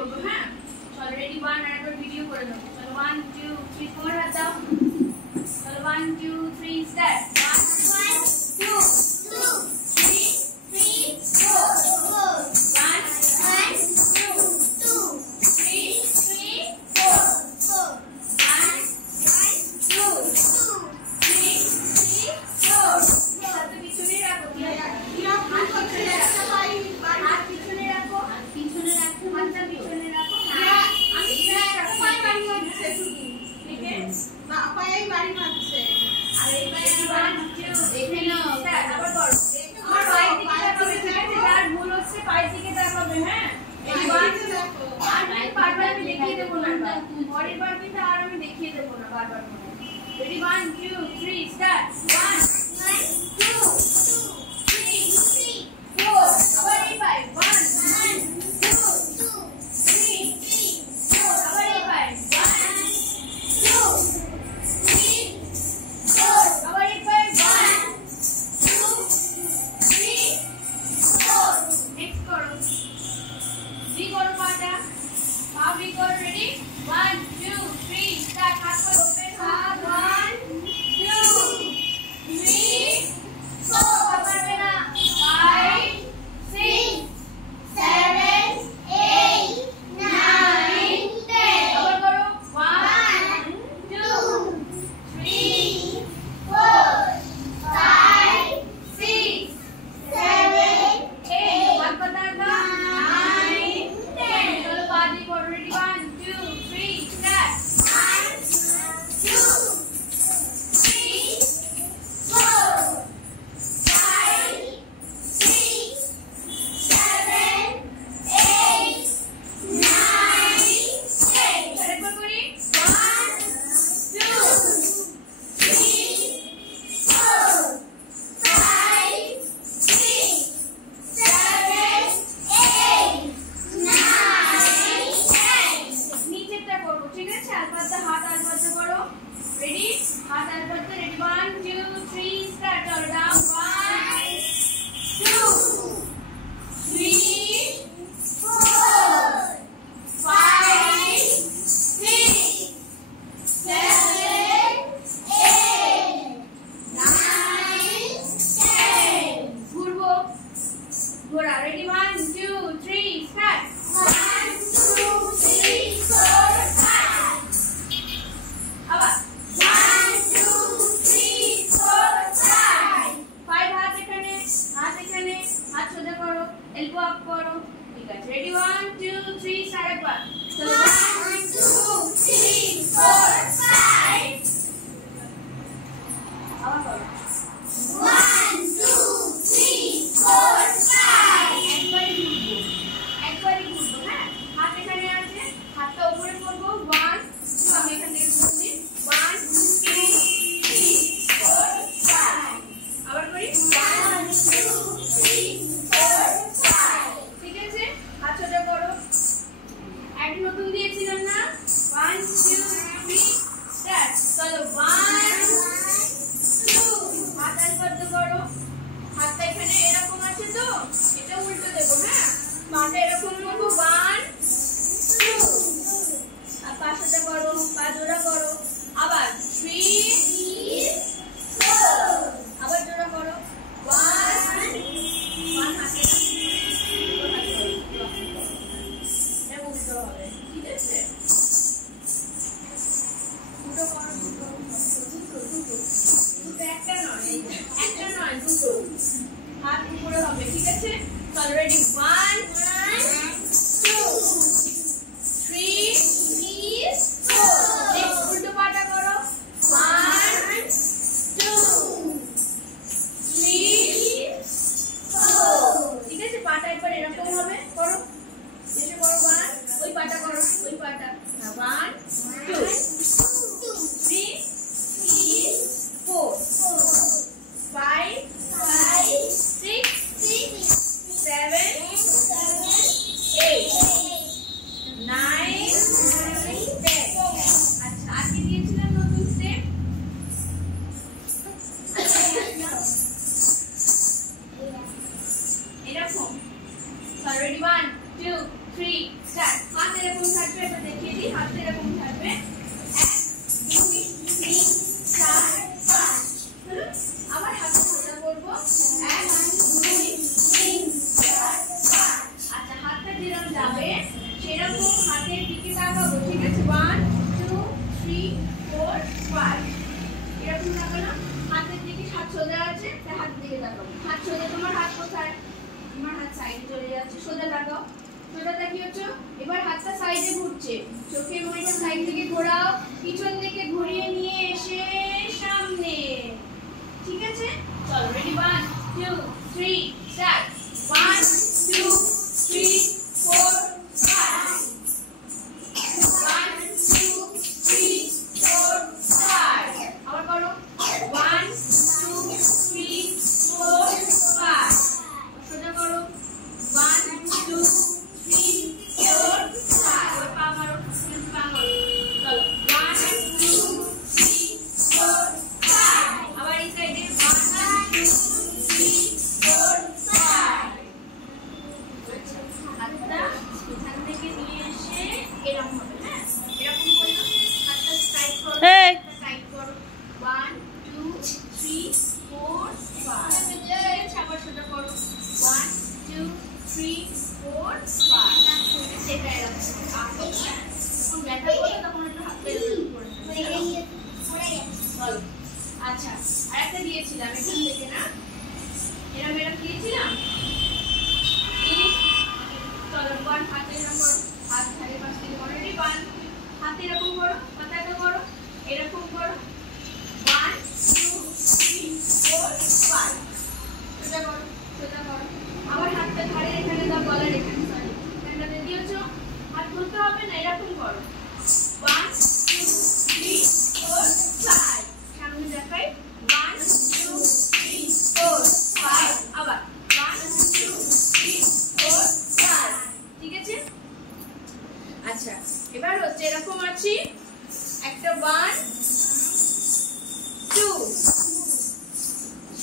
করবো। হ্যাঁ চলো রেডি 1 আর একবার ভিডিও করে নেবো। চলো 1 2 3 তোমার হাত দাও। চলো 1 2 3 স্টার্ট। 1 2 3 4 1 2 3 4 1 2 3 4 হাত পিছনে রাখো। হাত পিছনে রাখো। পিছনে রাখো। হাতটা পিছনে রাখো। হ্যাঁ আমি পায়ে বাড়ি মারছে শুধু। ঠিক আছে না পায়ে বাড়ি মারছে। আর এই পায়ে 1 2 দেখে নাও। আবার করো। আমার পায়ের দিকে তাকাবে। ঠিক আছে যার ভুল হচ্ছে পায়ের দিকে তাকাবে। হ্যাঁ এই 1 দেখো। আর বারবার আমি দেখিয়ে দেব না। পরের বার কিন্তু আর আমি দেখিয়ে দেব না বারবার করে। Ready 1 2 3 start. 1 2 3 4 আবার এই পায়ে 1 2 3 4 আবার এই পায়ে 1 2 3 4 আবার এই পায়ে 1 2 3 4 নেক্সট করো। জি করো পাটা। পাও রি করো। Ready 1 2 3 start. হাত করো ওপেন। হাত 1 2 3 4 পারবে না 5 6 7 8 9 10 আবার করো 1 2 3 4 5 6 7 8 one patanga 9 10 chalo baadi koro. Ready 1 2 3 start. 1 2 3 4 5 6 7 8 9 10 arekbar kori 1 2 3 4 5 6 7 8 9 10 নিচেরটা করব। ঠিক আছে আলপাতে হাত আলপাতে করো। রেডি হাত আলপাতে। Ready 1 2 3 start. চলো ডাউন 1 2 3 4 5 6 7 8 9 10 ঘুরবো। ঘোরা। Ready 1 2 3 start. 1 2 3 4 5 আবার 1 2 3 4 5 5 হাত এখানে। হাত এখানে। হাত সোজা করো। এলবো আপ করো। ঠিক আছে রেডি 1 2 3 স্টার্ট একবার। চলো 1 2 3 4 5 আবার করো 1 2 3 4 5 একবারই ঘুরবো। হ্যাঁ হাত এখানে আছে। হাতটা উপরে করবো 1 2 আমি এখান থেকে ঘুরছি 1 2 3 4 5 আবার করি 1 2 3 4 5 ঠিক আছে হাত সোজা করো। একটা নতুন দিয়েছিলাম না 1 2 3 স্টার্ট। চলো 1 2 হাত আলপাতে করো। হাতটা এখানে এরকম আছে তো এটা উল্টো দেবো। হ্যাঁ পাটা এরকম করবো 1 2 আর পা সোজা করো। পা জোড়া করো। আবার 3 4 আবার জোড়া করো 1 1 হাতে এটা উল্টো হবে। ঠিক আছে দুটো করো। দুটো একটা নয় দুটো হাত উপরে হবে। ঠিক আছে চলো রেডি 1 2 3 4 নেক্সট উল্টো পাটা করো 1 2 3 4 ঠিক আছে পাটা একবার এরকম হবে করো। এসে করো 1 ওই পাটা করো। ওই পাটা 1 2 3 4 5 6 7 8 9 10 আচ্ছা আগে দিয়েছিলাম নতুন স্টেপ। এরকম। So ready 1 2 3 start. এরকম থাকবে, এটা দেখিয়ে দিই, হাতটা এরকম থাকবে। 1 2 3 4 5। হলো? আবার হাতটা সোজা করব। 1 2 3 4 5। আচ্ছা, হাতটা যেরকম যাবে সেরকম হাতের দিকে তাকাবো, ঠিক আছে? 1 2 3 4 5 এরকম তাকানো। হাতের দিকে হাত সোজা আছে, তাই হাতের দিকে তাকাবো। হাত সোজা, তোমার হাত কোথায়? তোমার হাত সাইডে চলে যাচ্ছে, সোজা তাকাও। সোজা তাকিয়েছো, এবার হাতটা সাইডে ঘুরছে, চোখের মনিটা সাইড থেকে ঘোরাও, পিছন দিকে ঘুরিয়ে নিয়ে এসে সামনে। ঠিক আছে, চলো রেডি 1 2 3 স্টার্ট। 1 2 3 4 5 1 2 3 4 5 আবার করো 1 2 3 4 5 সোজা করো 1 2 3 4 5 পা মারো পা মারো চলো 1 2 3 4 5 আবার এই সাইডে 1 2 3 4 5 হাতটা এখান থেকে নিয়ে এসে এরকম হবে। হ্যাঁ, এরকম করো, হাতটা টাইট করো, টাইট করো 1 2 3 4 5 আবার সোজা করো 1 2 3 4 5 সেটাই রাখো। যখন ব্যথা করবে তখন একটু হাত পেরে বলো। আচ্ছা, আরেকটা দিয়েছিলাম এখান থেকে না, এরকম এরকম দিয়েছিলাম। চলো 1 হাতে এরকম করো, হাত ধারে পাশ থেকে করো, রেডি 1 হাতে এরকম করো, মাথাটা করো, এরকম করো 1 2 3 4 5 সোজা করো, সোজা করো। আবার হাতটা ধারে এখানে দাও, গলার এখানে, সরি এখানটাতে দিয়েছো, হাত ধরতে হবে না, এরকম করো 1 2 3 4 5 সামনে দেখাই 1 2 3 4 5 আবার 1 2 3 4 5 ঠিক আছে। আচ্ছা, এবার হচ্ছে এরকম আছি, একটা 1 2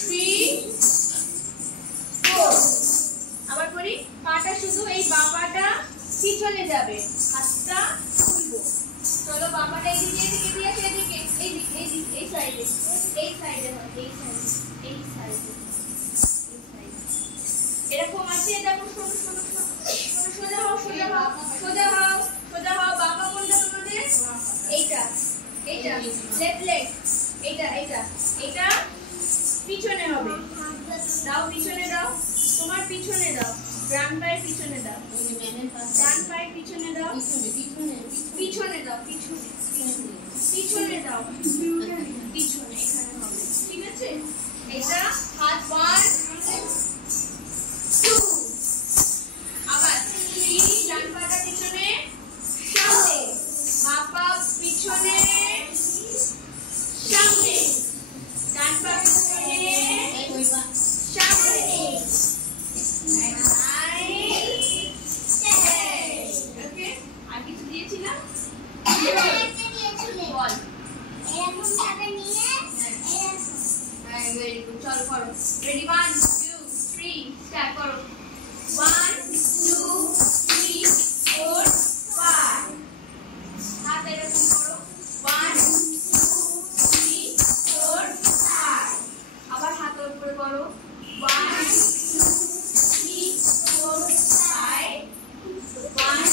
3 4 আবার করি। পাটা শুধু এই বাবাটা পিছনে যাবে, হাতটা খুলবো। চলো বাবাটা এইদিকে এদিকে দিয়ে সেদিকে এইদিকে এইদিকে এই সাইডে, এই সাইডে হয়, এই সাইডে, এই সাইডে, এই সাইডে এরকম আছে। দেখো শোনো শোনো শোনো, সোজা হও, সোজা হও, সোজা হও, সোজা হও। বাবা কোনটা তোমাদের? এইটা, এইটা লেফট লেগ, এইটা এইটা এইটা পিছনে হবে। দাও পিছনে দাও, তোমার পিছনে দাও, ডান পায়ের পিছনে দাও, ডান পায়ের পিছনে দাও, পিছনে দাও, পিছনে পিছনে দাও, পিছনে এখানে হবে। ঠিক আছে, এটা হাত 1 2 আবার 3 ডান পাটা পিছনে সামনে, বাবা পিছনে সামনে, ডান পা পিছনে সামনে, ওকে। আর কিছু দিয়েছিলাম? বল। ভেরি গুড, চল করো, রেডি 1 2 3 স্টার্ট করো 1 2 3 4 5 হাত এরকম করো 1 2 3 4 5 আবার হাত উপরে করো 1 2 3 4 5 1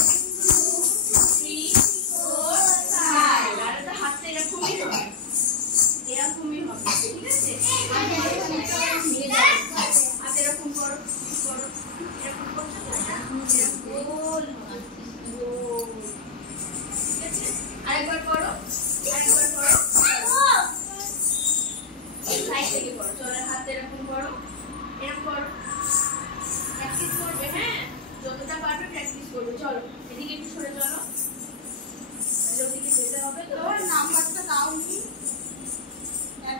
2 3 4 5 আর এটা হাতটা এরকমই হবে, এরকমই হবে। ঠিক আছে, হাত এরকম করো, করো এরকম করছো তো, গোল গোল। ঠিক আছে, আরেকবার করো, আরেকবার করো, সাইড থেকে করো। চলো হাত এরকম করো, এরকম করো, প্র্যাকটিস করবে। হ্যাঁ, যতটা পারবে প্র্যাকটিস করবে। চলো এদিকে একটু সরে চলো, ওদিকে যেতে হবে তো। নাম্বারটা দাওনি,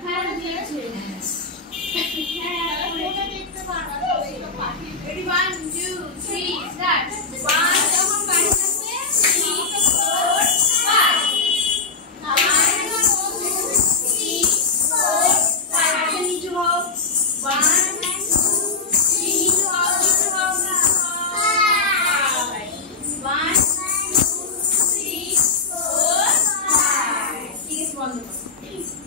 হ্যাঁ দিয়েছে, হ্যাঁ ওটা দেখতে পারবা। রেডি 1 2 3 স্টার্ট 1 যখন বাড়ি আসবে 3 4 5 বন্ধ করো।